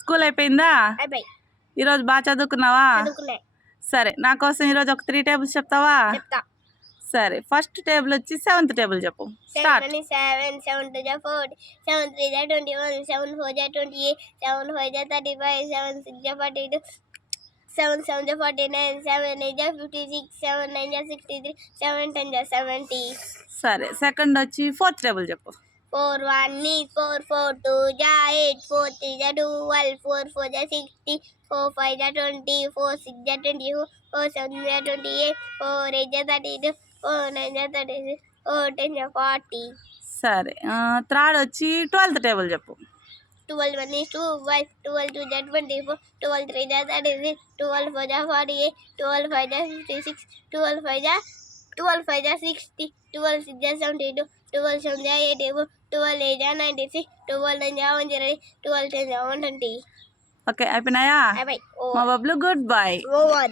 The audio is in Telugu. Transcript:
స్కూల్ అయిపోయిందా? అయిపోయి. ఈరోజు బాగా చదువుకున్నావా? చదువుకున్నా. సరే, నా కోసం ఈరోజు ఒక 3 టేబుల్స్ చెప్తావా? చెప్తా. సరే, ఫస్ట్ టేబుల్ వచ్చి 7th టేబుల్ చెప్పు. 7 7 2 40 7 3 21 7 4 28 7 5 35 7 6 42 7 7 49 7 8 56 7 9 63 7 10 70. సరే, సెకండ్ వచ్చి 4th టేబుల్ చెప్పు. 4 1 is 4 4 2 8 4 3 12 4 4 60 4 5 20 4 6 24 4 7 28 4 8 32 4 9 36 4 10 40. సరే, థర్డ్ వచ్చి 12th టేబుల్ చెప్పు. 12 1 is 12 12 2 24 12 3 36 12 4 48 12 5 56 12 5 60 12 6 72 12 7 84 12 8 96 12 9 120 12 10 120. ఓకే, అయిపోయినాయా? అయిపోయి. మా బబ్లు గుడ్ బై. ఓవర్.